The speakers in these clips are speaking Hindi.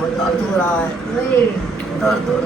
बहुत दर्द हो रहा है, दर्द हो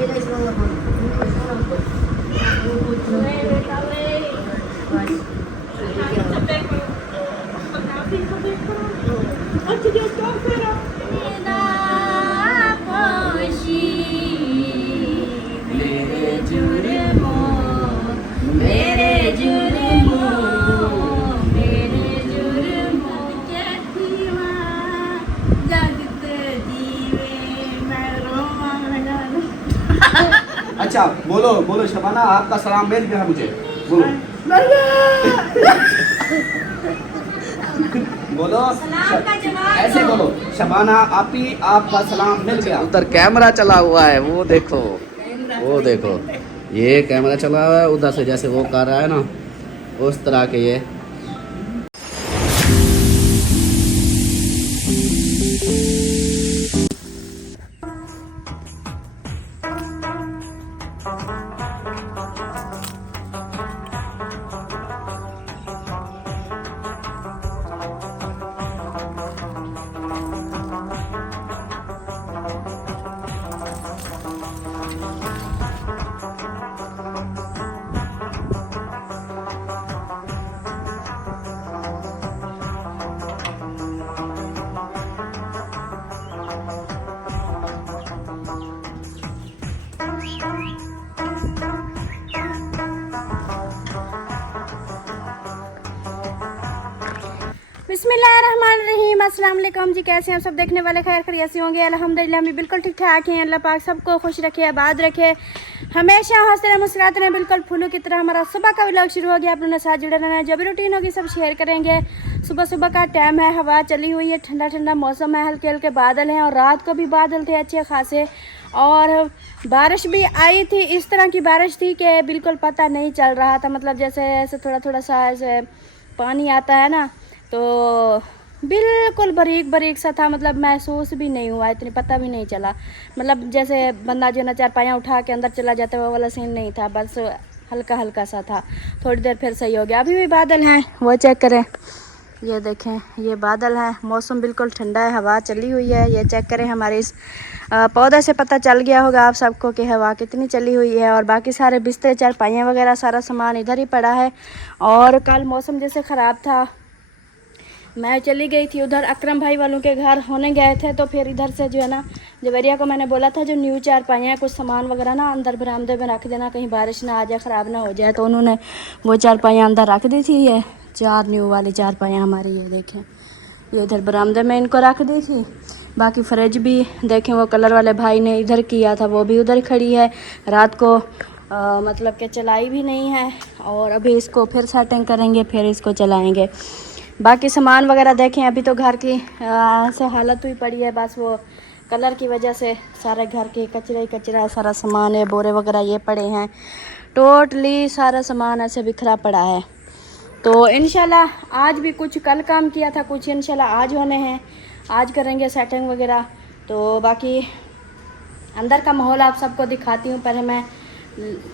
अच्छा बोलो बोलो शबाना, आपका सलाम मिल गया मुझे, बोलो बोलो ऐसे बोलो, शबाना आपी आपका सलाम मिल गया। उधर कैमरा चला हुआ है, वो देखो वो देखो, ये कैमरा चला हुआ है उधर से, जैसे वो कर रहा है ना उस तरह के ये। बिस्मिल्लाहिर्रहमानिर्रहीम, अस्सलाम वालेकुम जी। कैसे हैं सब देखने वाले? खैर खैरियत से होंगे। अल्हम्दुलिल्लाह हम भी बिल्कुल ठीक ठाक हैं। अल्लाह पाक सबको खुश रखे, आबाद रखे, हमेशा हंसते रहे, मुस्कुराते रहे, बिल्कुल फूलों की तरह। हमारा सुबह का व्लॉग शुरू हो गया। आप लोगों ने साथ जुड़े रहना है, जो भी रूटीन होगी सब शेयर करेंगे। सुबह सुबह का टाइम है, हवा चली हुई है, ठंडा ठंडा मौसम है, हल्के हल्के बादल हैं। और रात को भी बादल थे अच्छे खासे, और बारिश भी आई थी। इस तरह की बारिश थी कि बिल्कुल पता नहीं चल रहा था, मतलब जैसे ऐसे थोड़ा थोड़ा सा ऐसे पानी आता है ना, तो बिल्कुल बारीक बारीक सा था, मतलब महसूस भी नहीं हुआ, इतनी पता भी नहीं चला। मतलब जैसे बंदा जो ना चारपाइयाँ उठा के अंदर चला जाता है वो वाला सीन नहीं था, बस हल्का हल्का सा था। थोड़ी देर फिर सही हो गया। अभी भी बादल हैं, वो चेक करें, ये देखें, ये बादल है। मौसम बिल्कुल ठंडा है, हवा चली हुई है। ये चेक करें, हमारे इस पौधे से पता चल गया होगा आप सबको कि हवा कितनी चली हुई है। और बाकी सारे बिस्तर चारपाइयाँ वगैरह सारा सामान इधर ही पड़ा है। और कल मौसम जैसे ख़राब था, मैं चली गई थी उधर अकरम भाई वालों के घर होने गए थे, तो फिर इधर से जो है ना, जवेरिया को मैंने बोला था जो न्यू चारपाइयाँ कुछ सामान वगैरह ना अंदर बरामदे में रख देना, कहीं बारिश ना आ जाए, ख़राब ना हो जाए। तो उन्होंने वो चारपाइयाँ अंदर रख दी थी। ये 4 न्यू वाली चारपाइयाँ हमारी, ये देखें, ये इधर बरामदे में इनको रख दी थी। बाकी फ्रिज भी देखें, वो कलर वाले भाई ने इधर किया था, वो भी उधर खड़ी है। रात को मतलब कि चलाई भी नहीं है, और अभी इसको फिर सेटिंग करेंगे, फिर इसको चलाएँगे। बाकी सामान वगैरह देखें, अभी तो घर की से हालत हुई पड़ी है, बस वो कलर की वजह से सारे घर के कचरा ही कचरा, सारा सामान है, बोरे वगैरह ये पड़े हैं, टोटली सारा सामान ऐसे बिखरा पड़ा है। तो इंशाल्लाह आज भी कुछ कल काम किया था, कुछ इंशाल्लाह आज होने हैं, आज करेंगे सेटिंग वगैरह। तो बाकी अंदर का माहौल आप सबको दिखाती हूँ, पहले मैं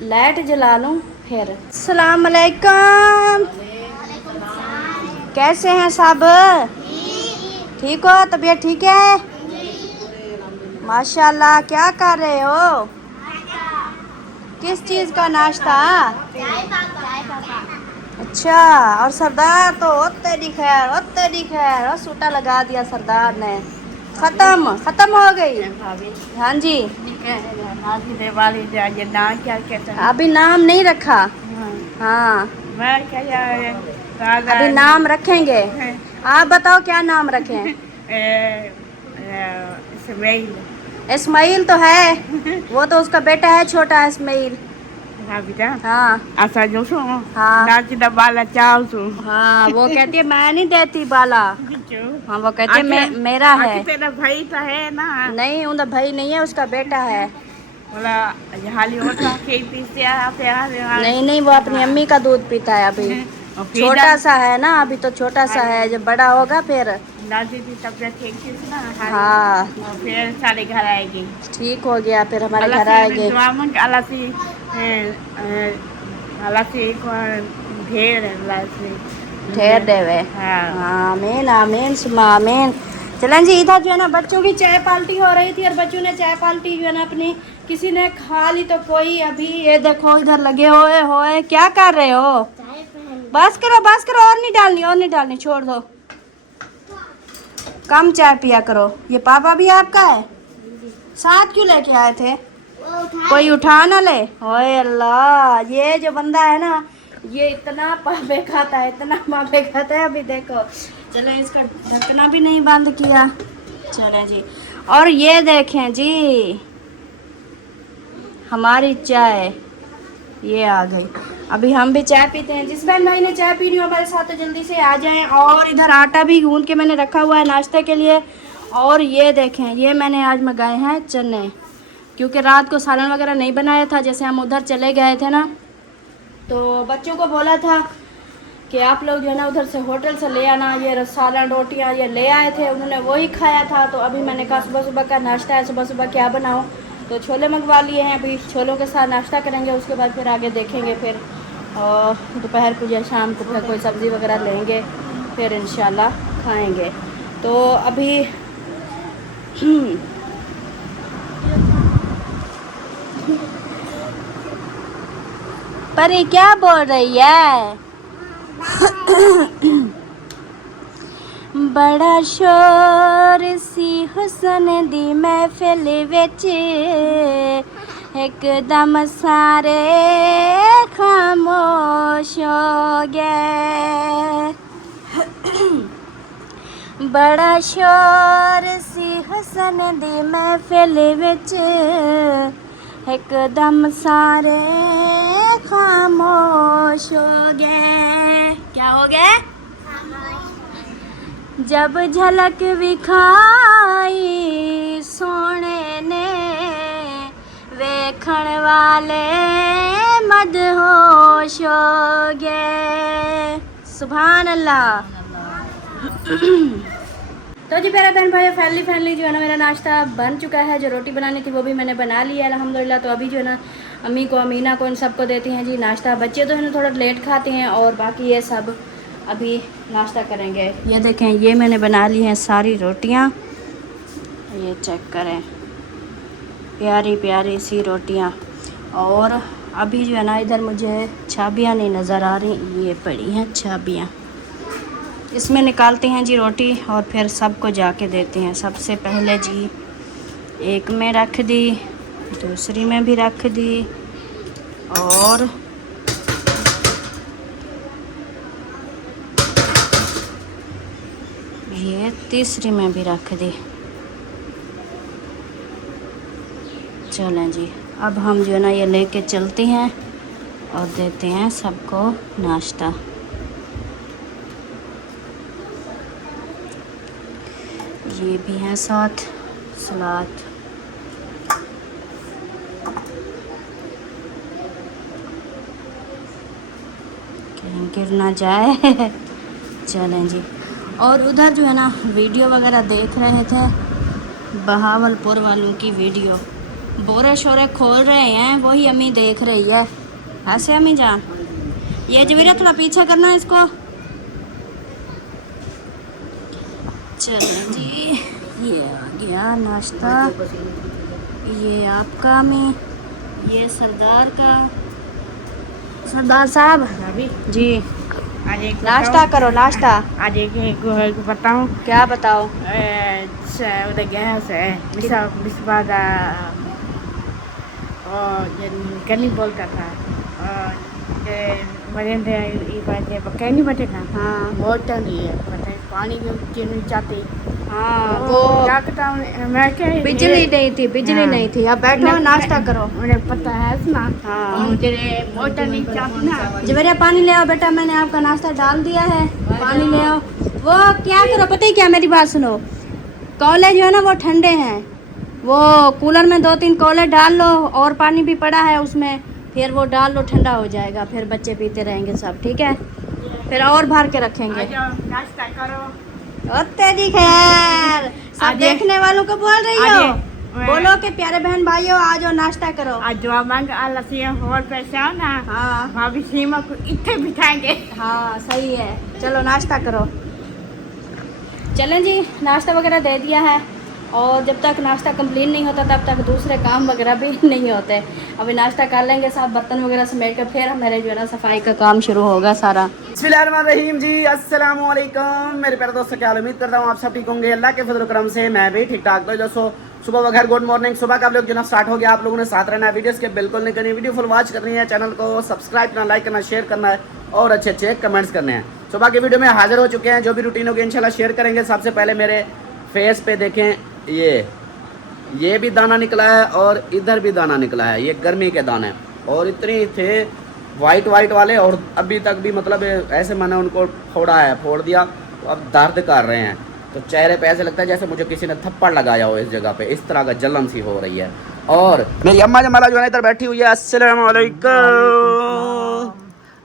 लाइट जला लूँ फिर। अस्सलाम वालेकुम, कैसे हैं सब? ठीक हो? तबीयत ठीक है? माशाल्लाह। क्या कर रहे हो? किस चीज़ का नाश्ता? अच्छा। और सरदार तो होते खैर और सूटा लगा दिया सरदार ने। खत्म हो गई। हाँ जी, अभी नाम नहीं रखा। हाँ, अभी नाम रखेंगे। आप बताओ क्या नाम रखें? इस्माइल तो है, वो तो उसका बेटा है छोटा इस्माइल। हाँ हाँ हाँ, वो कहती है मैं नहीं देती बाला। हाँ, वो कहती है मेरा है। तेरा भाई तो है ना? नहीं, उनका भाई नहीं है, उसका बेटा है। नहीं नहीं, वो अपनी अम्मी का दूध पीता है अभी, छोटा सा है ना, अभी तो छोटा सा है, जब बड़ा होगा फिर। तबियत ठीक थी ना? हाँ, फिर सारे घर आएगी, ठीक हो गया, फिर हमारे घर आएंगे। ढेर देवे। हाँ, आमीन आमीन सुमा आमीन। चलें जी, इधर जो है ना बच्चों की चाय पार्टी हो रही थी और बच्चों ने चाय पार्टी जो है ना अपनी किसी ने खा ली तो कोई अभी ये देखो इधर लगे होए क्या कर रहे हो? बस करो और नहीं डालनी छोड़ दो, कम चाय पिया करो। ये पापा भी आपका है? साथ क्यों लेके आए थे? कोई उठा ना ले। ओए अल्लाह, ये जो बंदा है ना ये इतना पापे खाता है अभी देखो। चले, इसका ढकना भी नहीं बंद किया। चले जी, और ये देखें जी हमारी चाय ये आ गई। अभी हम भी चाय पीते हैं। जिस बहन भाई ने चाय पीनी हो हमारे साथ तो जल्दी से आ जाएं। और इधर आटा भी गूंद के मैंने रखा हुआ है नाश्ते के लिए। और ये देखें, ये मैंने आज मंगाए हैं चने, क्योंकि रात को सालन वगैरह नहीं बनाया था। जैसे हम उधर चले गए थे ना, तो बच्चों को बोला था कि आप लोग जो है ना उधर से होटल से ले आना, ये सालन रोटियां ये ले आए थे, उन्होंने वही खाया था। तो अभी मैंने कहा सुबह सुबह का नाश्ता है, सुबह सुबह क्या बनाऊं, तो छोले मंगवा लिए हैं। अभी छोलों के साथ नाश्ता करेंगे, उसके बाद फिर आगे देखेंगे। फिर दोपहर को या शाम को फिर कोई सब्ज़ी वगैरह लेंगे, फिर इंशाल्लाह खाएंगे। तो अभी पर ये क्या बोल रही है? बड़ा शोर सी हुसन दी महफिल विच, एकदम सारे खामोश हो गए। बड़ा शोर सी हुसन दी महफिल विच, एकदम सारे खामोश हो गए। क्या हो गए? जब झलक विखाई सोने ने, वेखण वाले मदहोश हो गए। सुभान अल्लाह। तो जी प्यारे बहन भाई फाइनली जो है ना मेरा नाश्ता बन चुका है। जो रोटी बनानी थी वो भी मैंने बना ली है अल्हम्दुलिल्लाह। तो अभी जो है ना अम्मी को, अमीना को, इन सबको देती हैं जी नाश्ता। बच्चे तो है ना थोड़ा लेट खाते हैं और बाकी ये सब अभी नाश्ता करेंगे। ये देखें, ये मैंने बना ली हैं सारी रोटियां, ये चेक करें, प्यारी प्यारी सी रोटियां। और अभी जो है ना इधर मुझे छाबियाँ नहीं नज़र आ रही, ये पड़ी हैं छाबियाँ, इसमें निकालते हैं जी रोटी और फिर सबको जाके देते हैं। सबसे पहले जी एक में रख दी, दूसरी में भी रख दी और ये तीसरी में भी रख दी। चलें जी, अब हम जो है ना ये लेके चलते हैं और देते हैं सबको नाश्ता। ये भी है साथ सलाद। कहीं गिर ना जाए। चलें जी, और उधर जो है ना वीडियो वगैरह देख रहे थे, बहावलपुर वालों की वीडियो, बोरे शोरे खोल रहे हैं, वही अम्मी देख रही है। ऐसे अम्मी जान, ये जवीरा थोड़ा पीछे करना है इसको। चलें जी, ये आ गया नाश्ता, ये आपका अम्मी, ये सरदार का। सरदार साहब जी, आज एक नाश्ता करो नाश्ता। आज एक बताऊं क्या बताओ? udah gas bisa pada kan ini bolta था मरेंद्र इबादे बकैनी बटे ना। हाँ बहुत नहीं है पता, पानी में चीनी चाहते। हाँ, वो क्या कहता हूँ मैं, क्या बिजली नहीं थी, बिजली नहीं थी। अब बैठो नाश्ता करो। उन्हें पता है ना। हाँ, मुझे मोटर नहीं चाहती ना। जवेरिया पानी ले आओ बेटा, मैंने आपका नाश्ता डाल दिया है, पानी ले आओ। वो क्या करो पता ही क्या, मेरी बात सुनो, कॉलेज जो है ना वो ठंडे हैं, वो कूलर में 2-3 कॉलेज डाल लो और पानी भी पड़ा है उसमें, फिर वो डाल लो, ठंडा हो जाएगा, फिर बच्चे पीते रहेंगे सब, ठीक है? फिर और भर के रखेंगे। नाश्ता करो। तेरी खैर, सब देखने वालों को बोल रही हो, बोलो कि प्यारे बहन भाइयों आ जाओ नाश्ता करो। आज जो मांग आला से और पैसे आओ ना। हाँ भाभी सीमा को इतने बिठाएंगे। हाँ सही है, चलो नाश्ता करो। चलें जी, नाश्ता वगैरह दे दिया है और जब तक नाश्ता कंप्लीट नहीं होता तब तक दूसरे काम वगैरह भी नहीं होते। अभी नाश्ता कर लेंगे, साथ बर्तन वगैरह समेट कर फिर मेरे जो है ना सफाई का काम शुरू होगा सारा। बिस्मिल्लाहिर्रहमानिर्रहीम जी, अस्सलाम वालेकुम मेरे प्यारे दोस्तों, क्या हाल? उम्मीद करता हूँ आप सब ठीक होंगे। अल्लाह के फजल करम से मैं भी ठीक ठाक। तो दोस्तों सुबह वगैरह गुड मॉर्निंग, सुबह का लोग जो ना स्टार्ट हो गया। आप लोगों ने साथ रहना है, वीडियोस के बिल्कुल नहीं करनी, वीडियो फुल वॉच करनी है, चैनल को सब्सक्राइब करना, लाइक करना, शेयर करना है और अच्छे अच्छे कमेंट्स करने हैं। सुबह की वीडियो में हाजिर हो चुके हैं, जो भी रूटीन होगी इंशाल्लाह शेयर करेंगे। सबसे पहले मेरे फेस पे देखें, ये भी दाना निकला है और इधर भी दाना निकला है, ये गर्मी के दाने और इतने थे वाइट वाले और अभी तक भी मतलब ऐसे मैंने उनको फोड़ा है, फोड़ दिया तो अब दर्द कर रहे हैं। तो चेहरे पे ऐसे लगता है जैसे मुझे किसी ने थप्पड़ लगाया हो इस जगह पे, इस तरह का जलन सी हो रही है। और मेरी अम्मा जमाला जो है इधर बैठी हुई है। अस्सलाम वालेकुम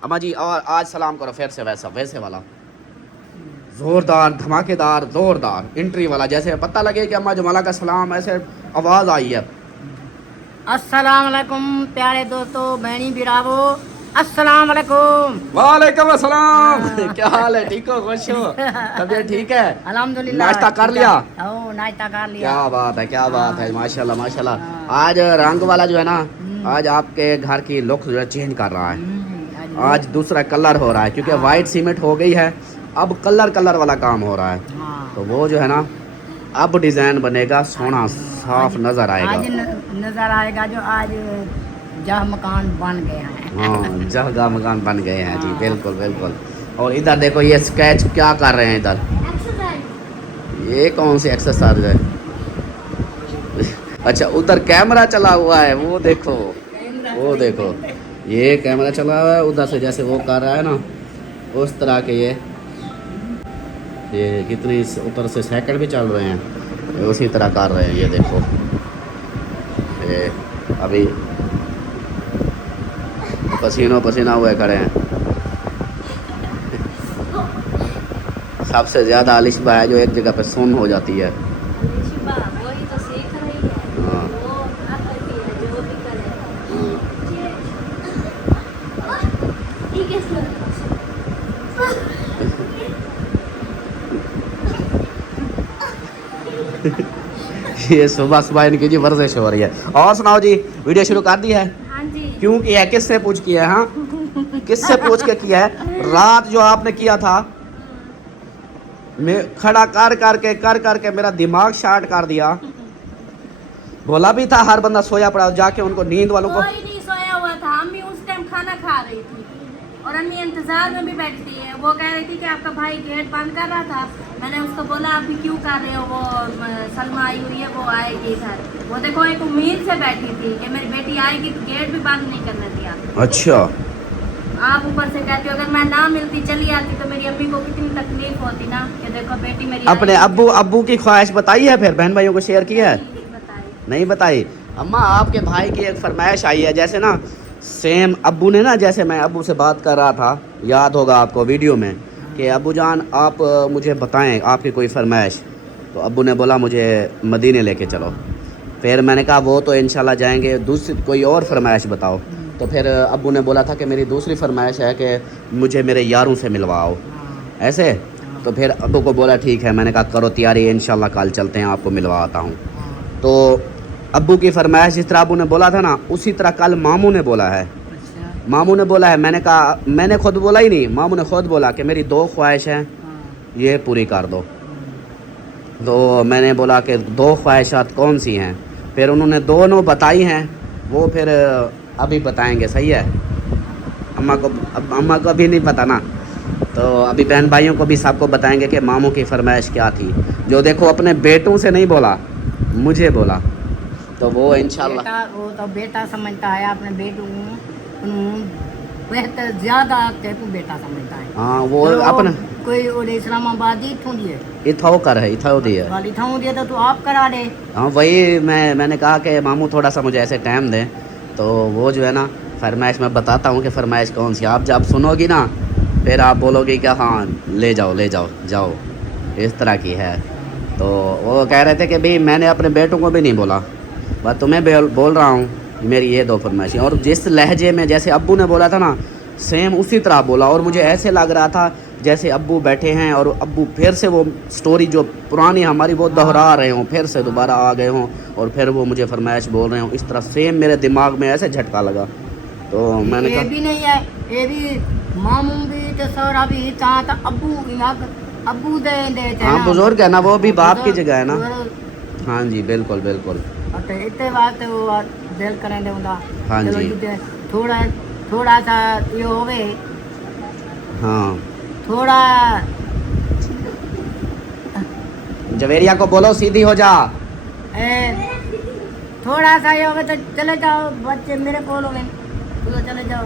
अम्मा जी। और आज सलाम करो फिर से वैसे वाला जोरदार, धमाकेदार, जोरदार एंट्री वाला, जैसे पता लगे कि अम्मा जमाला का सलाम, ऐसे आवाज़ आई है। अस्सलाम वालेकुम प्यारे दोस्तों, बहनी बिरावो, अस्सलाम वालेकुम। वालेकुम अस्सलाम। क्या हाल है? ठीक हो? खुश हो? तबीयत ठीक है? अल्हम्दुलिल्लाह। नाश्ता कर लिया? ओ नाश्ता कर लिया। क्या बात है, क्या बात है, माशाल्लाह माशाल्लाह। आज रंग वाला जो है ना, आज आपके घर की लुक जो है चेंज कर रहा है। आज दूसरा कलर हो रहा है क्योंकि वाइट सीमेंट हो गई है, अब कलर वाला काम हो रहा है। तो वो जो है ना अब डिज़ाइन बनेगा, सोना साफ नज़र आएगा। आज नजर आएगा जो आज जह मकान बन गए हैं। हाँ, जगह मकान बन गए हैं जी, बिल्कुल बिल्कुल। और इधर देखो ये स्केच क्या कर रहे हैं इधर, ये कौन सी एक्सरसाइज है? अच्छा, उधर कैमरा चला हुआ है, वो देखो ये कैमरा चला हुआ है उधर से, जैसे वो कर रहा है ना उस तरह के ये कितनी ऊपर से सेकंड भी चल रहे हैं, ये उसी तरह कर रहे हैं। ये देखो ये अभी पसीना हुए खड़े हैं। सबसे ज़्यादा अलिशबा है जो एक जगह पे सुन हो जाती है। वही तो सीख रही है, हाँ। वो अपना करती है जो भी करे। ठीक है ये सुबह इनकी जी वर्जिश हो रही है। और सुनाओ जी, वीडियो शुरू कर दी है? हाँ जी। क्यों किया है? किससे पूछ किया है? हाँ, किससे पूछ के किया है? रात जो आपने किया था, मैं खड़ा कर के मेरा दिमाग शार्ट कर दिया। बोला भी था हर बंदा सोया पड़ा, जाके उनको नींद वालों को। कोई नहीं सोया हुआ था, अम्मी उस टाइम खाना खा रही थी और अम्मी इंतजार में भी बैठती है। वो कह रही थी कि आपका भाई गेट बंद कर रहा था। मैंने उसको बोला अभी क्यों कर रहे हो, वो सलमा आई हुई है, वो आएगी घर। वो देखो एक उम्मीद से बैठी थी कि मेरी बेटी आएगी तो गेट भी बंद नहीं करने दिया। अच्छा, आप ऊपर से कहते हो अगर मैं ना मिलती चली आती तो मेरी अम्मी को कितनी तकलीफ होती ना कि देखो बेटी मेरी अपने अब्बू की ख्वाहिश बताई है, फिर बहन भाइयों को शेयर किया है? नहीं बताई। अम्मा आपके भाई की एक फरमाइश आई है, जैसे ना सेम अब्बू ने ना, जैसे मैं अब्बू से बात कर रहा था, याद होगा आपको वीडियो में, कि अब्बू जान आप मुझे बताएं आपकी कोई फरमाइश। तो अब्बू ने बोला मुझे मदीने लेके चलो। फिर मैंने कहा वो तो इंशाल्लाह जाएंगे, दूसरी कोई और फरमाइश बताओ। तो फिर अब्बू ने बोला था कि मेरी दूसरी फरमाइश है कि मुझे मेरे यारों से मिलवाओ, ऐसे। तो फिर अब्बू को बोला ठीक है, मैंने कहा करो तैयारी, इंशाल्लाह कल चलते हैं, आपको मिलवाता हूँ। तो अब्बू की फरमाइश जिस तरह अब्बू ने बोला था ना, उसी तरह कल मामू ने बोला है। मामू ने बोला है, मैंने कहा, मैंने खुद बोला ही नहीं, मामू ने खुद बोला कि मेरी 2 ख्वाहिश हैं, ये पूरी कर दो। तो मैंने बोला कि 2 ख्वाहिशात कौन सी हैं? फिर उन्होंने दोनों बताई हैं, वो फिर अभी बताएंगे, सही है? अम्मा को अभी नहीं पता ना, तो अभी बहन भाइयों को भी सबको बताएंगे कि मामू की फरमाइश क्या थी, जो देखो अपने बेटों से नहीं बोला, मुझे बोला। तो वो इंशाल्लाह वो तो बेटा समझता है अपने बेटों बेहतर ज्यादा तेको बेटा समझता है। हाँ, वो अपना कोई और इस्लामाबाद ही इथों दिए इथाओ कर है, इथाओ दी है, वाली इथों दिए तो तू आप करा दे। हाँ वही मैंने कहा कि मामू थोड़ा सा मुझे ऐसे टाइम दें, तो वो जो है ना फरमाइश मैं बताता हूँ कि फरमाइश कौन सी। आप जब सुनोगी ना फिर आप बोलोगे कि हाँ ले जाओ, इस तरह की है। तो वो कह रहे थे कि भाई मैंने अपने बेटों को भी नहीं बोला, बस तुम्हें बोल रहा हूँ, मेरी ये 2 फरमाइशें। और जिस लहजे में जैसे अब्बू ने बोला था ना, सेम उसी तरह बोला। और मुझे ऐसे लग रहा था जैसे अब्बू बैठे हैं और अब्बू फिर से वो स्टोरी जो पुरानी हमारी वो दोहरा रहे हों, फिर से दोबारा आ गए हों और फिर वो मुझे फरमाइश बोल रहे हों। इस तरह सेम मेरे दिमाग में ऐसे झटका लगा, तो मैंने ये कहा भी नहीं है, ये भी मामू भी तो सौरा भी कहाँ था, अब्बू दे हाँ बुजुर्ग है ना, वो भी बाप की जगह है ना। बुजुर्ग। हाँ जी बिल्कुल बिल्कुल। तो इतने बात वो दिल करेंगे उनका। हाँ चलो जी। जिते थोड़ा सा ये होवे, हाँ थोड़ा जवेरिया को बोलो सीधी हो जा। थोड़ा सा ये होवे तो चले जाओ बच्चे मेरे कोल में, तो चले जाओ।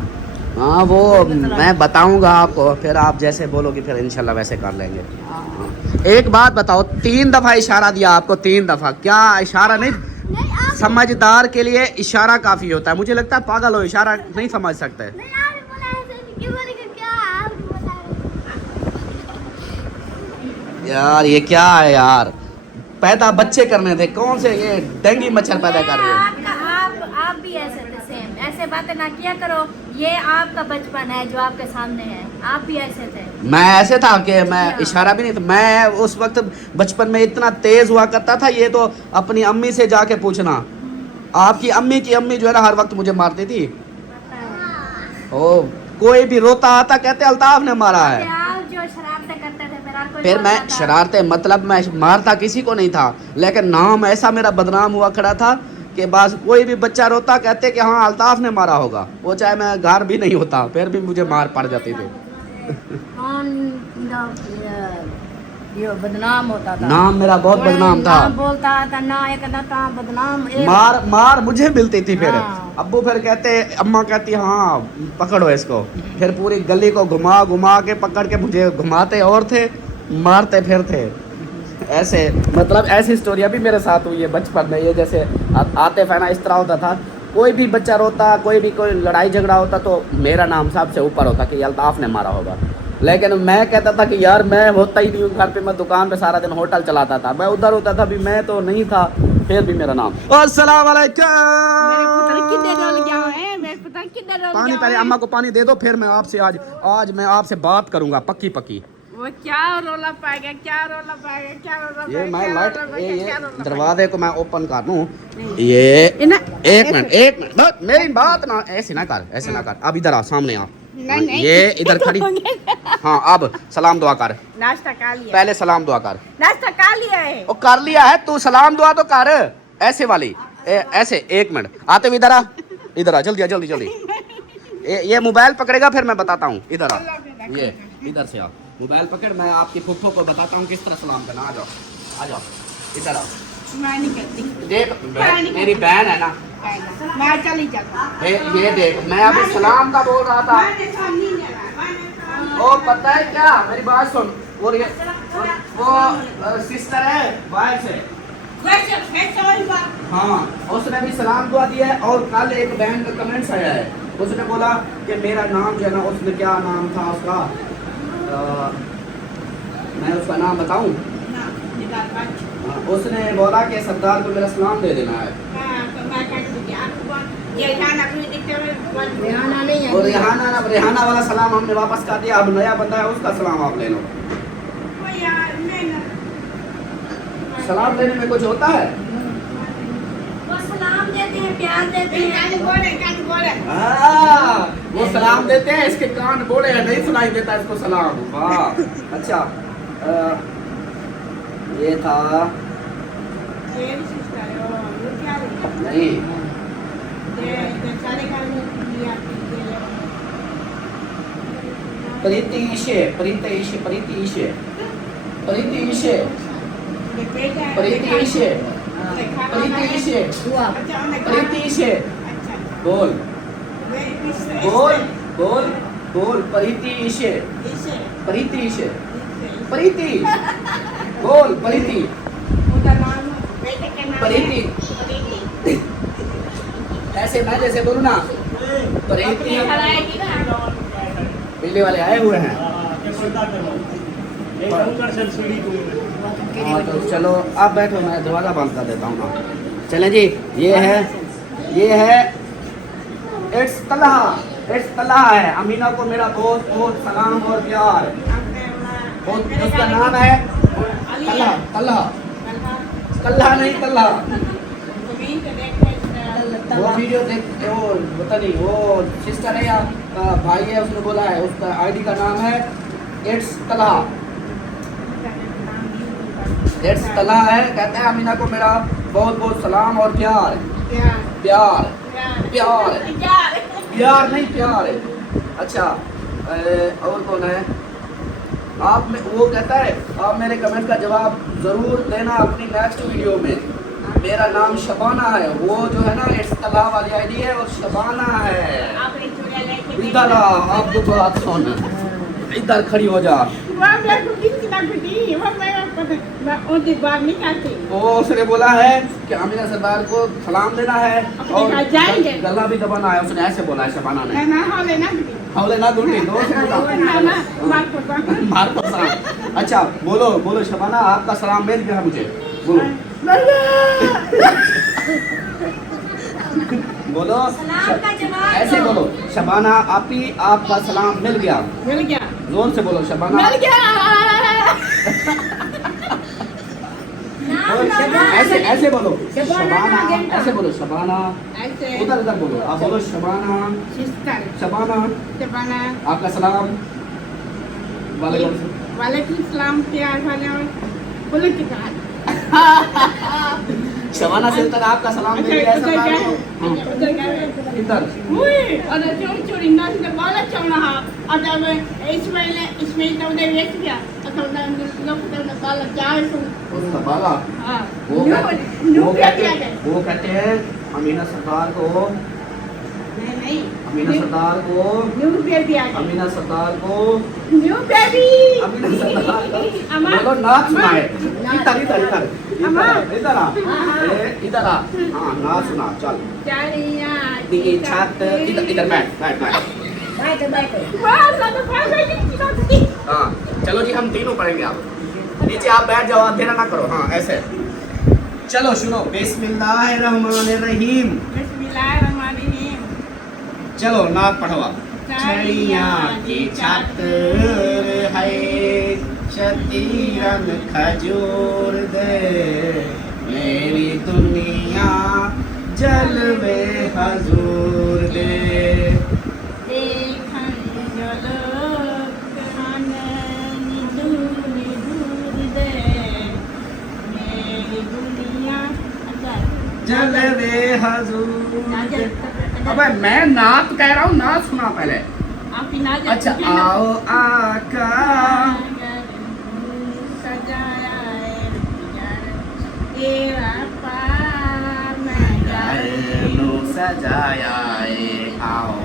हाँ वो मैं बताऊंगा आपको, फिर आप जैसे बोलोगे फिर इंशाल्लाह वैसे कर लेंगे। हाँ। एक बात बताओ, 3 दफ़ा इशारा दिया आपको, 3 दफ़ा, क्या इशारा नहीं? समझदार के लिए इशारा काफ़ी होता है। मुझे लगता है पागल हो, इशारा नहीं समझ सकते। यार ये क्या है यार, पैदा बच्चे करने थे, कौन से ये डेंगू मच्छर पैदा कर रहे हैं। आप भी ऐसे थे सेम, ऐसे बातें ना किया करो। ये आपका बचपन है जो आपके सामने है, आप भी ऐसे थे। मैं ऐसे था कि मैं इशारा भी नहीं था, मैं उस वक्त बचपन में इतना तेज हुआ करता था, ये तो अपनी अम्मी से जाके पूछना। आपकी अम्मी की अम्मी जो है ना हर वक्त मुझे मारती थी। ओ कोई भी रोता आता कहते अल्ताफ ने मारा है। आप जो शरारतें करते थे फिर मैं शरारतें, मतलब मैं मारता किसी को नहीं था, लेकिन नाम ऐसा मेरा बदनाम हुआ खड़ा था कि बस कोई भी बच्चा रोता कहते कि हाँ अल्ताफ ने मारा होगा, वो चाहे मैं घर भी नहीं होता फिर भी मुझे मार पड़ जाती थी। ये बदनाम होता था, नाम मेरा बहुत बदनाम था, नाम बोलता था ना, एक ना था बदनाम। मार मुझे मिलती थी। फिर हाँ। अब्बू फिर कहते, अम्मा कहती हाँ पकड़ो इसको, फिर पूरी गली को घुमा घुमा के पकड़ के मुझे घुमाते और थे, मारते फिर थे। ऐसे मतलब ऐसी स्टोरी अभी मेरे साथ हुई है बचपन में। ये जैसे आतिफ है ना, इस तरह होता था, कोई भी बच्चा रोता, कोई लड़ाई झगड़ा होता तो मेरा नाम सबसे ऊपर होता कि अल्ताफ ने मारा होगा। लेकिन मैं कहता था कि यार मैं होता ही नहीं हूँ घर पे, मैं दुकान पे सारा दिन होटल चलाता था, मैं उधर होता था भी, मैं तो नहीं था, फिर भी मेरा नाम। अस्सलाम वालेकुम। पानी पहले अम्मा को पानी दे दो, फिर मैं आपसे आज मैं आपसे बात करूंगा पक्की पक्की। वो क्या रोला पाएगा, क्या रोला पाएगा, क्या रोला पाएगा, ये मैं क्या लाइट रोला ये पाएगा, क्या रोला दरवाजे को मैं ओपन कर दूं, ये एक मिनट बस मेरी बात ना ऐसे ना कर, ऐसे ना कर। अब इधर आ, सामने आ, नहीं। ये इधर खड़ी। हाँ अब सलाम दुआ कर, नाश्ता खा लिया, पहले सलाम दुआ कर। नाश्ता खा लिया है। ओ कर लिया है, तू सलाम दुआ तो कर, ऐसे वाली ऐसे। एक मिनट आते हुए इधर आ जल्दी, जल्दी जल्दी। ये मोबाइल पकड़ेगा फिर मैं बताता हूँ, इधर आ, ये इधर से आ, मोबाइल पकड़, मैं आपकी फुफ्फो को बताता हूँ किस तरह सलाम करना। आ जाओ इधर आओ। मैं नहीं करती, देख मेरी बहन है ना, मैं चली जाऊंगा। ये देख मैं अभी सलाम का बोल रहा था। ओ पता है क्या, मेरी बात सुन, और ये वो सिस्टर है बाहर से, हाँ उसने भी सलाम दुआ दिया है। और कल एक बहन का कमेंट्स आया है, उसने बोला कि मेरा नाम जो है ना, उसने क्या नाम था उसका, मैं उसका नाम बताऊं? उसने बोला कि सरदार को मेरा सलाम दे देना है। रेहाना नहीं है, और रेहाना वाला सलाम हमने वापस कर दिया, अब नया बंदा है उसका सलाम आप ले लो। सलाम लेने में कुछ होता है? वो सलाम देते हैं, प्यार देते हैं। वो सलाम देते हैं, इसके कान बोले हैं, नहीं सुनाई देता इसको सलाम। वाह अच्छा, ये था नहीं, बोल ऐसे मैं जैसे बोलूं ना, प्रीति। बिजली वाले आए हुए हैं। हाँ तो चलो आप बैठो, मैं दरवाज़ा बंद कर देता हूँ ना। चलें जी, ये है इट्स तलहा है। अमीना को मेरा बहुत बहुत सलाम और प्यार। उसका नाम है कल्ला कल्ला कल्ला नहीं कल्ला। वो वीडियो देख वो पता नहीं वो सिस्टर है या भाई है, उसने बोला है उसका आईडी का नाम है इट्स तला। इट्स तला है। कहते हैं अमीना को मेरा बहुत बहुत सलाम और प्यार प्यार प्यार प्यार नहीं प्यार है। अच्छा और कौन है आप में वो कहता है आप मेरे कमेंट का जवाब ज़रूर देना अपनी नेक्स्ट वीडियो में। मेरा नाम शबाना है, वो जो है ना इट्स तला वाली आईडी है और शबाना है। इधर आ, आप तो बात सुन, इधर खड़ी हो जा। वो उसने बोला है कि अमीना सरदार को सलाम देना है और गला भी दबाना है। उसने ऐसे बोला है शबाना ने। हौले ना दूंगी दो से मार को सलाम। अच्छा बोलो बोलो शबाना आपका सलाम मिल गया मुझे। बोलो बोलो ऐसे बोलो शबाना आपी आपका सलाम मिल गया। जोर से बोलो शबाना ऐसे ऐसे बोलो शबाना ऐसे बोलो शबाना उधर उधर बोलो आप बोलो शबाना शबाना आपका सलाम वालेकुम सलाम प्यार वाले बोलो कि शबाना से उधर आपका सलाम मिल गया सरदार को। इधर उसका बाला वो कहते हैं अमीना सरदार को अमीना सरदार को अमीना सरदार को बोलो नाच सुनाए। इधर इधर इधर इधर आ इधर आ हाँ नाच सुना चल दी छत इधर इधर बैठ बैठ बैठ हाँ चलो जी हम तीनों पढ़ेंगे। आप नीचे आप बैठ जाओ अंधेरा ना करो। हाँ ऐसे चलो सुनो बिस्मिल्लाहिर्रहमानिर्रहीम। चलो नाक पढ़ो आप। छड़िया की छत है शतीरन खजूर दे मेरी दुनिया जलवे हजूर दे। जलवे हजूर दे। अबे मैं नात कह रहा हूँ नात सुना पहले। अच्छा आओ आका सजाया तेरा पार मैं सजाया आओ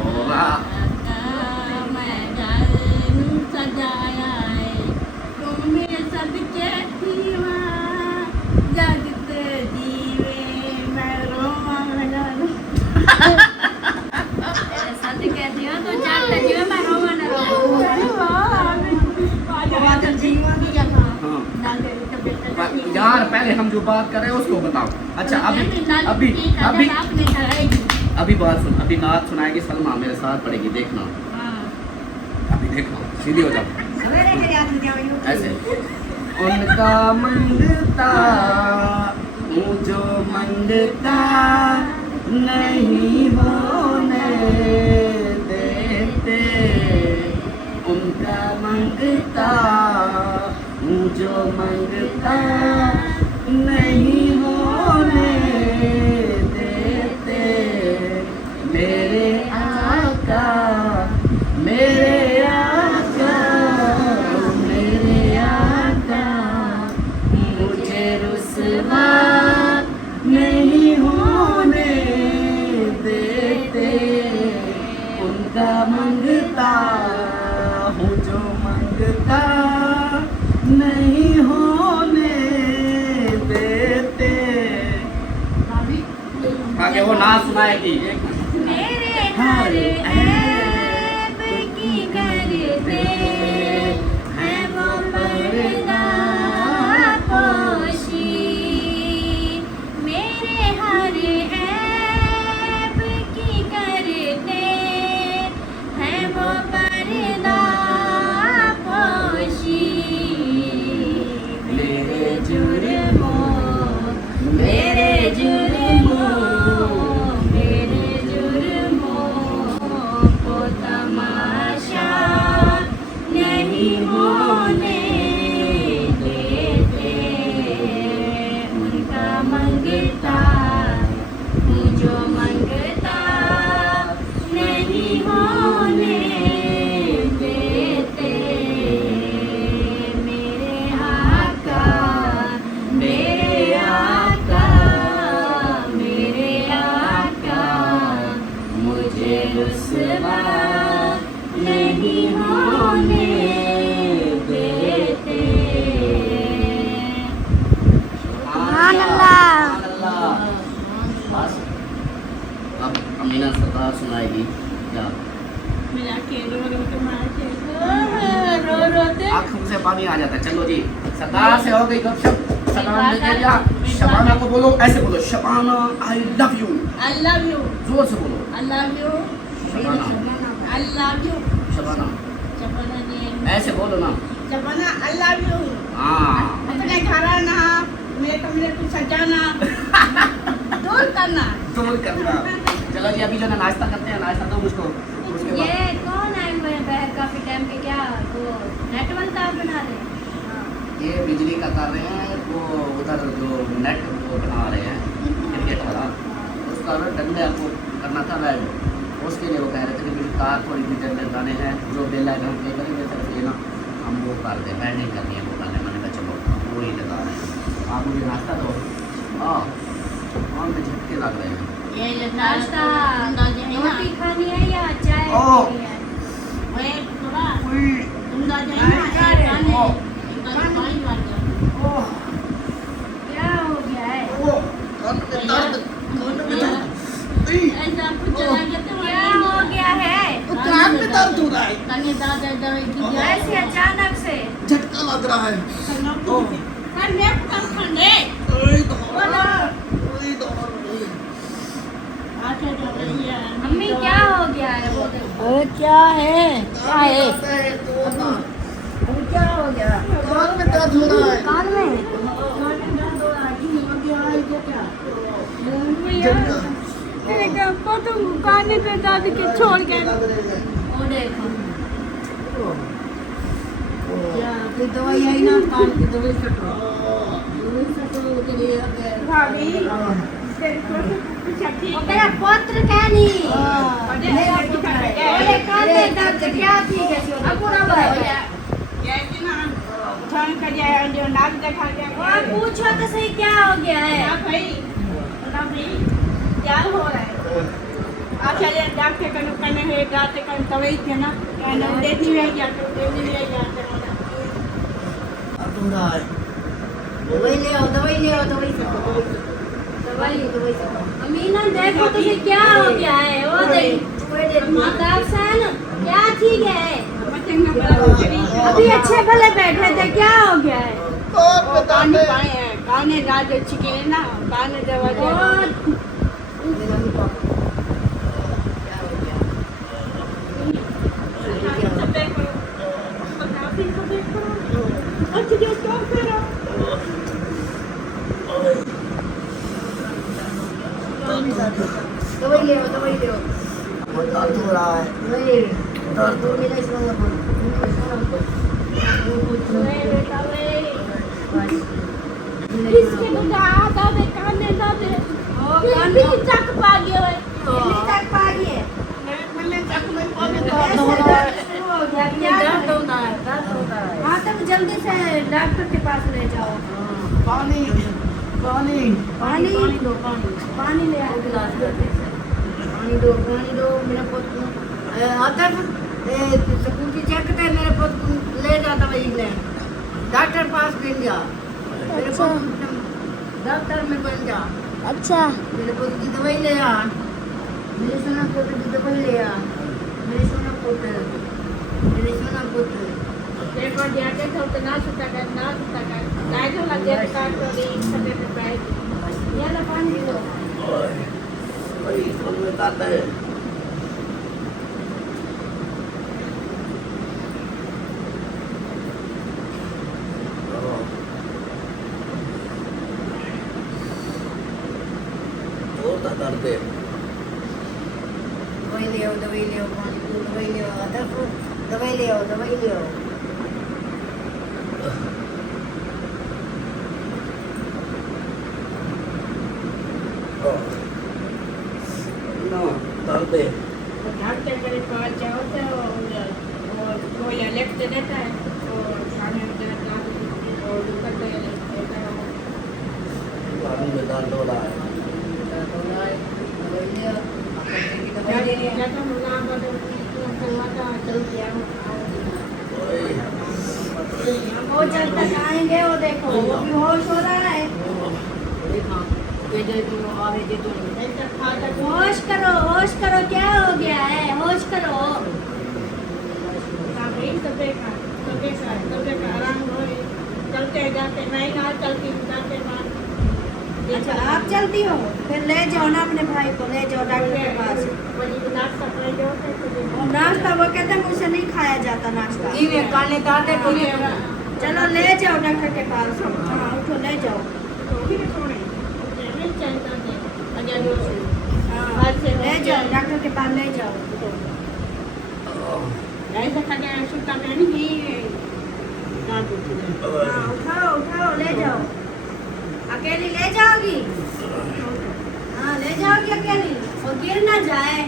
मैं सजाया तुम मेरे सदके थीवा जगते जीवे मैं रोवा यार पहले हम जो बात कर रहे हैं उसको बताओ। अच्छा अभी अभी अभी अभी बात सुन। अभी नात सुनाएगी सलमा मेरे साथ पढ़ेगी देखना। अभी देखो सीधी हो जाओ ऐसे। उनका मंगता जो मंगता नहीं होने देते उनका मंगता जो मंगता नहीं होने देते मेरे आका मेरे आका मेरे आका मुझे रुसवा नहीं होने देते उनका मंगता हूँ जो मंगता नहीं होने देते। आगे वो ना सुनाएगी। मेरे हर ऐब की करते हैं वो पर्दा पोशी। मेरे हर ऐब की करते हैं वो पर्दा पोशी। अब अमीना सरदार सुनाएगी क्या? मिला के रो रो के मार के रो रो दे आँखों से पानी आ जाता है। चलो जी, सरदार से हो गई गपशप। सलाम दे दिया। शबाना को बोलो, ऐसे बोलो, Shabana I love you. I love you जोर से बोलो, I love you Shabana I love you Shabana, Shabana ने ऐसे बोलो ना। शबाना आई लव यू हाँ अपने घर आना मेरे कमरे को सजाना दूर करना दूर करना। चलो जी, अभी जो है नाश्ता करते हैं। नाश्ता दो मुझको, उसके ये बाद कौन आए हुए हैं बाहर काफी टाइम के? क्या वो नेटवर्क तार बना रहे हैं? ये बिजली का कर रहे हैं, वो उधर जो नेट वो बना रहे हैं क्रिकेट वाला, उसका डंडे आपको करना था रेड, उसके लिए वो कह रहे थे कि मेरी कार थोड़ी डिटेल लगाने हैं, जो बिल है हम पे करेंगे सिर्फ ये ना हम वो कर दें, बैंडिंग करनी है वो करने। मैंने कहा चलो वो ही लगा रहे हैं, आप मुझे नाश्ता दो। हाँ और में झटके लग रहे हैं। ये नाश्ता अंदाजे है ना रोटी खानी है या चाय ओ। पीनी है? ओए थोड़ा उई, अंदाजे है ना क्या रे? खाने ओ। पानी मार दो ओह, क्या हो गया है? ओह, कान में दर्द, कान में दर्द। उई, ऐसा कुछ लगे तो क्या हो गया है? कान में दर्द हो रहा है, कने दादा दवाई की ऐसे अचानक से झटका लग रहा है। मैं कम खाने उई, दौड़ा, उई, दौड़ा। आके जा रही है मम्मी क्या हो गया है? वो देखो अरे क्या है? क्या है? है? अरे क्या हो गया? कान में दर्द हो रहा है। कान में काने पे दादी के छोड़ के वो देखो क्या कोई दवाई आई ना? कान की दवाई सटो, दवाई सटो के लिए भाभी वो मेरा पुत्र क्या नहीं? बोले कान में दर्द क्या थी? कैसी हो? अब पूरा बताओ। और पूछो तो सही क्या हो गया है? क्या हो रहा है आचार्य डॉक्टर कनु कने है डॉक्टर कनु दवाई थे ना कहना देती है या तो देती है या अब हो रहा है। दवाई ले आओ, दवाई ले आओ, दवाई सटो, दवाई सटो। अमीना देखो तुझे क्या हो गया है? वो देख माता अफसान क्या ठीक है? अभी अच्छे भले बैठे थे, क्या हो गया है? काने राज चिके ना काने दवा दे और दवाई ले आओ, दवाई ले आओ। दर्द हो रहा है। दवाई दर्द हो मेरा इसमें ना बोलो। किसके तो दादा दे काने दादे कान भी चक पा गया है दिल्ली तक पा गए। मैंने चक में दर्द हो रहा है। क्या दर्द होता है, दर्द होता है। हाँ तब जल्दी से डॉक्टर के पास ले जाओ। पानी पानी पानी दो, पानी पानी ले आओ गिलास में। पानी दो मेरे पुत को। आता स्कूटी चेक करते मेरे पुत को ले जा दवाई इंग्लैंड डॉक्टर पास ले जा। मेरे पुत डॉक्टर में बन जा। अच्छा मेरे पुत की दवाई ले आ। मेरे सोना पुत की दवाई ले आ। मेरे सोना पुत, मेरे सोना पुत। देखो जाके तो ना सुता कर काय तो लग जाए का तो नहीं सके पे पाए ये लो पानी लो। वही कान में दर्द है। होता दर्द है। दवाई ले आओ, दवाई ले आओ, पानी पी, दवाई ले आओ, अदर को दवाई ले आओ, दवाई ले आओ। ना दर्द है। डॉक्टर मेरे पास जाओ तो और कोई लेफ्ट देता है और सामने में देता है और दुकान पे देता है पानी में दर्द हो रहा है। दवाई ले आओ, दवाई ले आओ। क्या तो मुना बदल करवाता चल गया वो जब तक आएंगे वो देखो वो भी होश हो रहा है। देखा, ये जो आवे जे तो ऐसा खाता होश होश करो, क्या हो गया है? होश करो। आराम हो चलते जाते मैं ना चलती जाते अच्छा आप चलती हो, फिर ले जाओ ना अपने भाई को, ले जाओ डॉक्टर के पास। नाश्ता वो कहते हैं मुझसे नहीं खाया जाता नाश्ता। जीवे काने दाते को चलो ले जाओ डॉक्टर के पास। हाँ उठो ले जाओ। ले जाओ डॉक्टर के पास ले जाओ। हाँ उठाओ ले जाओ। अकेली ले जाओगी? हाँ ले जाओगी अकेली, और गिर ना जाए।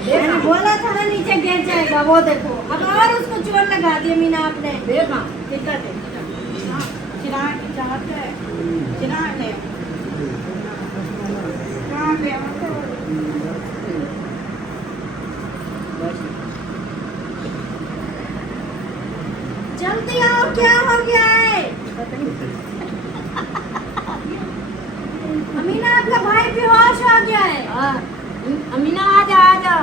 मैंने बोला था ना नीचे गिर जाएगा, वो देखो अब और उसको चोट लगा दी मीना आपने। देखा चिराग चाहते हैं चिराग है कहाँ पे जल्दी आओ, क्या हो गया है? अमीना आपका भाई बेहोश हो गया है। अमीना आजा आजा।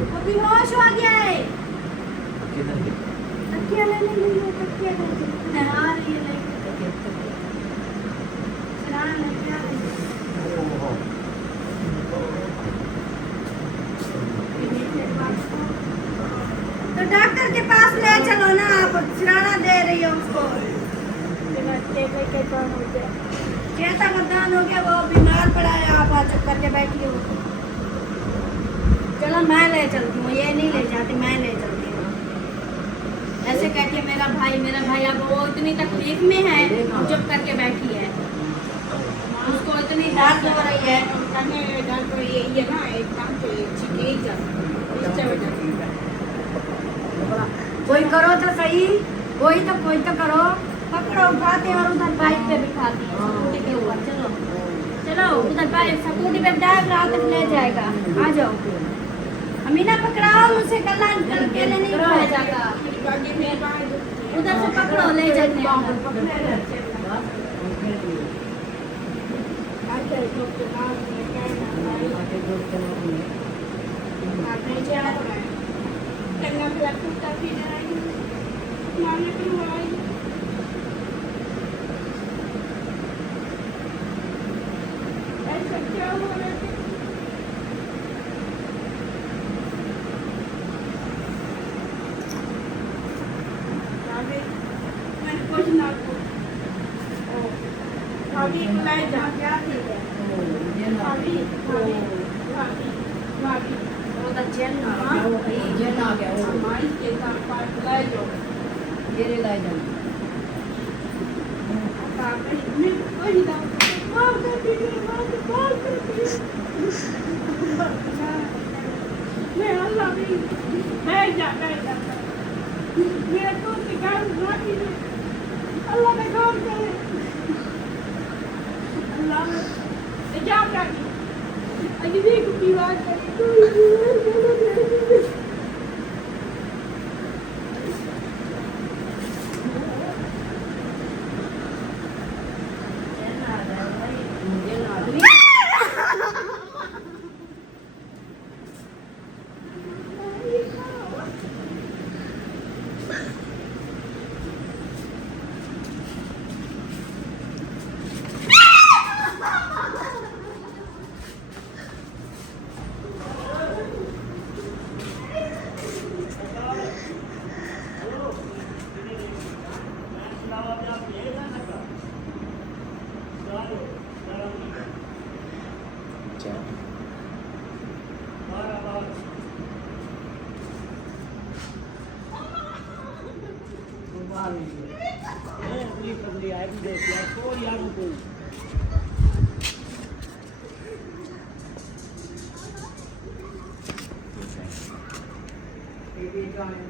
वो बेहोश हो गया है। तकिया ले ले तकिया ले ले। हाँ ये ले तकिया। चला ले क्या ले। तो डॉक्टर के पास ले चलो ना, आप सिराना दे रही हो उसको। चेता मतदान हो गया, वो बीमार पड़ा है, आप आ चुप करके बैठी हो। चलो मैं ले चलती हूँ, ये नहीं ले जाती, मैं ले चलती हूँ। ऐसे कह के मेरा भाई अब वो इतनी तकलीफ में है, चुप करके बैठी है, उसको इतनी दर्द हो रही है। ये ना एक काम से कोई करो तो सही, कोई तो करो। पकड़ो उठाते हैं और उधर बाइक पे बिठाते हैं, स्कूटी के ऊपर। चलो चलो उधर बाइक स्कूटी पे बैठ रात तक ले जाएगा। आ जाओ अमीना पकड़ाओ, मुझसे कल्ला अकेले नहीं उठाया जाता। उधर से पकड़ो ले जाते हैं।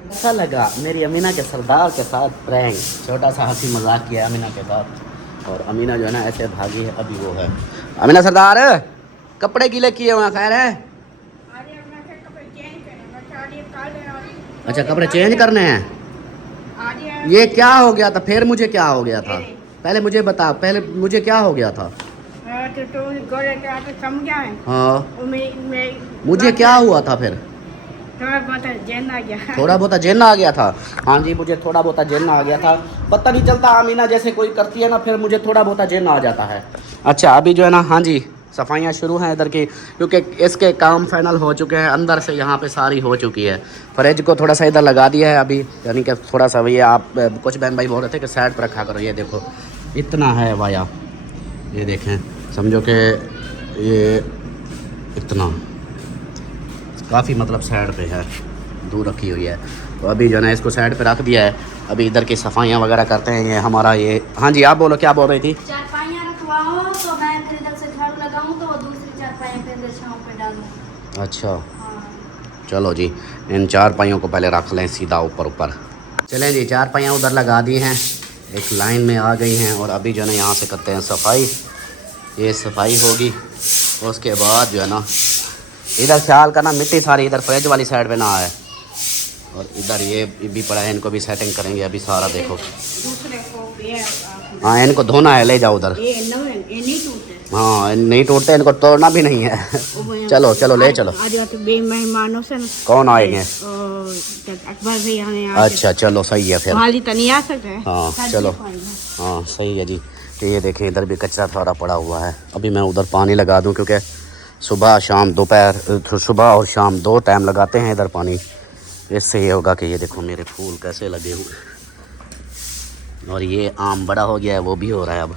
अच्छा लगा मेरी अमीना के सरदार के साथ प्रैंक, छोटा सा हंसी मजाक किया अमीना के साथ। और अमीना जो है ना ऐसे भागी है, अभी वो है अमीना सरदार कपड़े गीले किए हुए खैर है। अच्छा कपड़े चेंज करने हैं। ये क्या हो गया था फिर, मुझे क्या हो गया था पहले मुझे बता, पहले मुझे क्या हो गया था? तो गोले के आते सम गया है। हाँ, वो मैं मुझे क्या हुआ था फिर? थोड़ा बहुत जैन आ गया। थोड़ा बहुत जेन आ गया था। हाँ जी, मुझे थोड़ा बहुत जेन आ गया था। पता नहीं चलता, आमीना जैसे कोई करती है ना, फिर मुझे थोड़ा बहुत जेन आ जाता है। अच्छा, अभी जो है ना, हाँ जी, सफाइयाँ शुरू हैं इधर की, क्योंकि इसके काम फाइनल हो चुके हैं। अंदर से यहाँ पे सारी हो चुकी है। फ्रिज को थोड़ा सा इधर लगा दिया है अभी, यानी कि थोड़ा सा ये आप कुछ बहन भाई बोल रहे थे कि साइड पर रखा करो। ये देखो इतना है वाया, ये देखें, समझो कि ये इतना काफ़ी मतलब साइड पे है, दूर रखी हुई है। तो अभी जो है ना इसको साइड पे रख दिया है। अभी इधर की सफाइयाँ वगैरह करते हैं। ये हमारा ये, हाँ जी आप बोलो, क्या बोल रही थी? चारपाइयाँ रखवाओ तो मैं फिर इधर से झाड़ू लगाऊँ तो दूसरी चारपाइयाँ फिर इधर छाँव पे डालूँ। अच्छा, हाँ। चलो जी, इन चारपाइयों को पहले रख लें सीधा ऊपर ऊपर। चलें जी, चारपाइयाँ उधर लगा दी हैं, एक लाइन में आ गई हैं। और अभी जो है ना यहाँ से करते हैं सफाई। ये सफाई होगी, उसके बाद जो है ना इधर ख्याल करना मिट्टी सारी इधर फ्रिज वाली साइड पे ना आए। और इधर ये भी पड़ा है, इनको भी सेटिंग करेंगे अभी सारा। देखो दूसरे को ये हाँ, इनको धोना है, ले जाओ उधर। ये नहीं टूटे। हाँ, नहीं टूटते, इनको तोड़ना भी नहीं है। चलो चलो ले चलो। आज तो बे मेहमानों से ना कौन आएंगे? अकबर भी आने। अच्छा चलो सही है फिर। हाली तो नहीं आ सकते। हाँ चलो, हाँ सही है जी। तो ये देखें इधर भी कचरा थोड़ा पड़ा हुआ है। अभी मैं उधर पानी लगा दूं, क्योंकि सुबह शाम दोपहर, सुबह और शाम 2 टाइम लगाते हैं इधर पानी। इससे ये होगा कि ये देखो मेरे फूल कैसे लगे हुए, और ये आम बड़ा हो गया है, वो भी हो रहा है। अब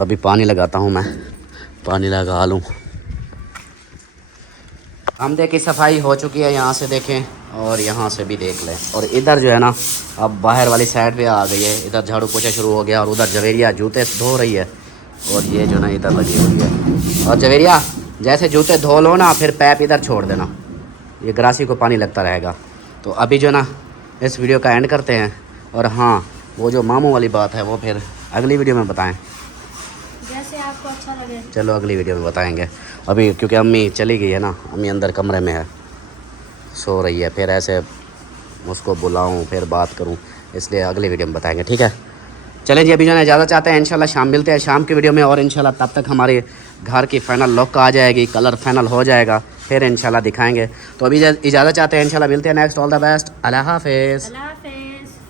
अभी पानी लगाता हूँ मैं, पानी लगा लूँ। हम देखिए सफाई हो चुकी है, यहाँ से देखें और यहाँ से भी देख लें। और इधर जो है ना अब बाहर वाली साइड पे आ गई है। इधर झाड़ू पोछा शुरू हो गया, और उधर जवेरिया जूते धो रही है, और ये जो ना इधर लगी हुई है। और जवेरिया जैसे जूते धो लो ना, फिर पैप इधर छोड़ देना, ये ग्रासी को पानी लगता रहेगा। तो अभी जो ना इस वीडियो का एंड करते हैं। और हाँ, वो जो मामू वाली बात है वो फिर अगली वीडियो में बताएं, जैसे आपको अच्छा लगे। चलो अगली वीडियो में बताएंगे। अभी क्योंकि अम्मी चली गई है ना, अम्मी अंदर कमरे में है, सो रही है, फिर ऐसे उसको बुलाऊं फिर बात करूं, इसलिए अगली वीडियो में बताएंगे, ठीक है। चलें जी, अभी जो है इजाज़त चाहते हैं, इंशाल्लाह शाम मिलते हैं शाम की वीडियो में। और इंशाल्लाह तब तक हमारे घर की फाइनल लुक आ जाएगी, कलर फाइनल हो जाएगा, फिर इंशाल्लाह दिखाएंगे। तो अभी इजाज़त चाहते हैं, इंशाल्लाह मिलते हैं नेक्स्ट। ऑल द बेस्ट, अल्लाह हाफिज़। अल्लाह हाफ़िज़।